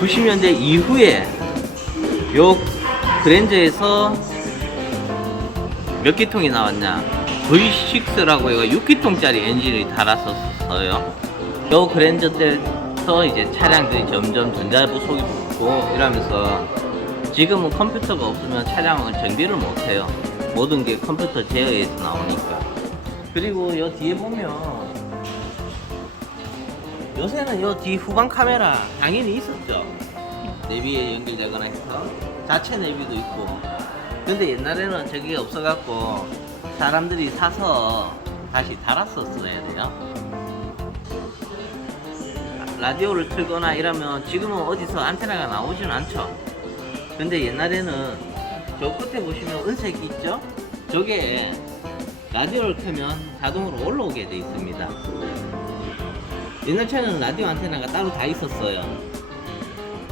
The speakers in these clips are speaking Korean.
90년대 이후에 요 그랜저에서 몇 기통이 나왔냐? V6라고 해가 6기통짜리 엔진을 달았었어요. 요 그랜저 때부터 이제 차량들이 점점 전자부속이 붙고 이러면서 지금은 컴퓨터가 없으면 차량을 정비를 못해요. 모든 게 컴퓨터 제어에서 나오니까. 그리고 요 뒤에 보면 요새는 요 뒤 후방 카메라 당연히 있었죠. 내비에 연결되거나 해서 자체 내비도 있고. 근데 옛날에는 저게 없어갖고 사람들이 사서 다시 달았었어야 돼요. 라디오를 틀거나 이러면 지금은 어디서 안테나가 나오지는 않죠. 근데 옛날에는 저 끝에 보시면 은색이 있죠? 저게 라디오를 켜면 자동으로 올라오게 돼 있습니다. 옛날 차는 라디오 안테나가 따로 다 있었어요.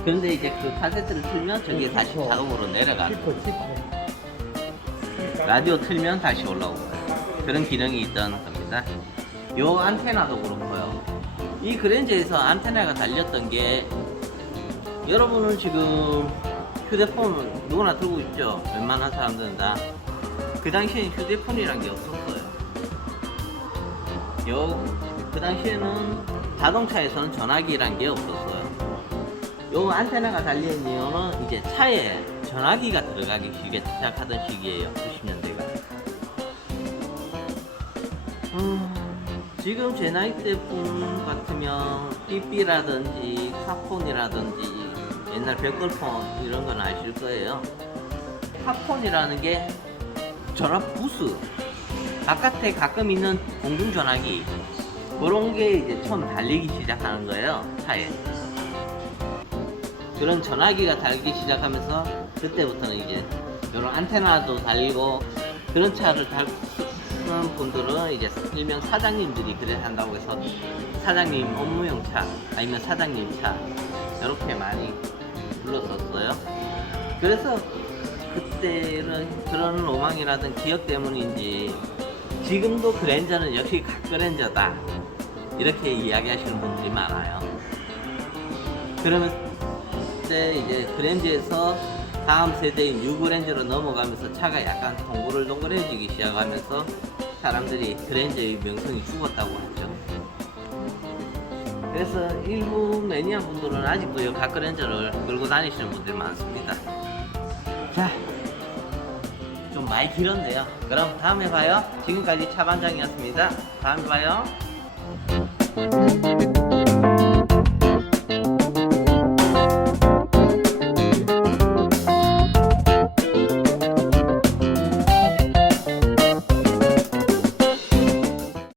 그런데 이제 그 카세트를 틀면 저게 다시 자동으로 내려가는 라디오 틀면 다시 올라오고 그런 기능이 있던 겁니다. 요 안테나도 그렇고요. 이 그랜저에서 안테나가 달렸던 게 여러분은 지금 휴대폰 누구나 들고 있죠. 웬만한 사람들은 다. 그 당시엔 휴대폰이란 게 없었어요. 요, 그 당시에는 자동차에서는 전화기란 게 없었어요. 요 안테나가 달린 이유는 이제 차에 전화기가 들어가기 시작하던 시기예요. 90년대가. 음, 지금 제 나이 때분 같으면 삐삐라든지 카폰이라든지 옛날 백걸폰 이런 건 아실 거예요. 카폰이라는 게 전화 부스 바깥에 가끔 있는 공중 전화기 그런 게 이제 처음 달리기 시작하는 거예요 차에 그런 전화기가 달기 시작하면서 그때부터는 이제 이런 안테나도 달리고 그런 차를 타는 분들은 이제 일명 사장님들이 그래 한다고 해서 사장님 업무용 차 아니면 사장님 차 이렇게 많이 불렀었어요. 그래서 그때는 그런 로망이라든 기억 때문인지 지금도 그랜저는 역시 갓그랜저다 이렇게 이야기하시는 분들이 많아요. 그러면 그 때 이제 그랜저에서 다음 세대인 뉴그랜저로 넘어가면서 차가 약간 동글동글해지기 시작하면서 사람들이 그랜저의 명성이 죽었다고 하죠. 그래서 일부 매니아 분들은 아직도 이 갓그랜저를 끌고 다니시는 분들이 많습니다. 자, 좀 많이 길었네요. 그럼 다음에 봐요. 지금까지 차반장이었습니다. 다음에 봐요.